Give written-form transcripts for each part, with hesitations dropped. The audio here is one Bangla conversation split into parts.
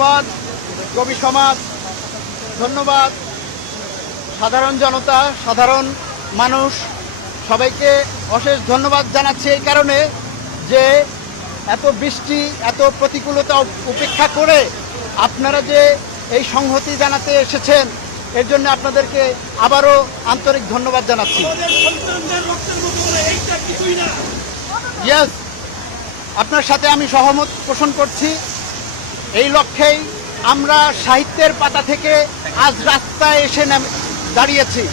ধন্যবাদ কবি সমাজ, ধন্যবাদ সাধারণ জনতা, সাধারণ মানুষ, সবাইকে অশেষ ধন্যবাদ জানাচ্ছি এই কারণে যে এত বৃষ্টি, এত প্রতিকূলতা উপেক্ষা করে আপনারা যে এই সংহতি জানাতে এসেছেন, এর জন্য আপনাদেরকে আবারও আন্তরিক ধন্যবাদ জানাচ্ছি। ইয়েস, আপনার সাথে আমি সহমত পোষণ করছি। এই লক্ষ্যেই আমরা সাহিত্যের পাতা থেকে আজ রাস্তায় এসে দাঁড়িয়েছি।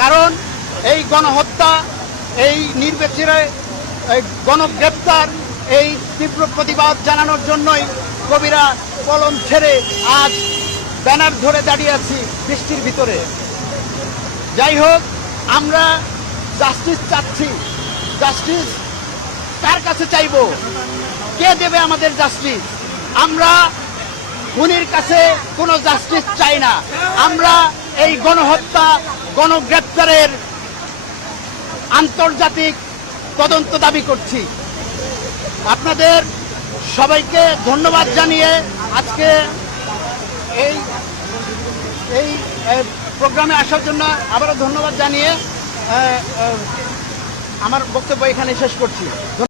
কারণ এই গণহত্যা, এই নির্বিচারে গণগ্রেপ্তার, এই তীব্র প্রতিবাদ জানানোর জন্যই কবিরা কলম ছেড়ে আজ ব্যানার ধরে দাঁড়িয়ে আছি বৃষ্টির ভিতরে। যাই হোক, আমরা জাস্টিস চাচ্ছি। জাস্টিস কার কাছে চাইব? কে দেবে আমাদের জাস্টিস? আমরা খুনির কাছে কোনো জাস্টিস চাই না। আমরা এই গণহত্যা, গণগ্রেপ্তারের আন্তর্জাতিক তদন্ত দাবি করছি। আপনাদের সবাইকে ধন্যবাদ জানিয়ে আজকে এই প্রোগ্রামে আসার জন্য আবারও ধন্যবাদ জানিয়ে আমার বক্তব্য এখানে শেষ করছি।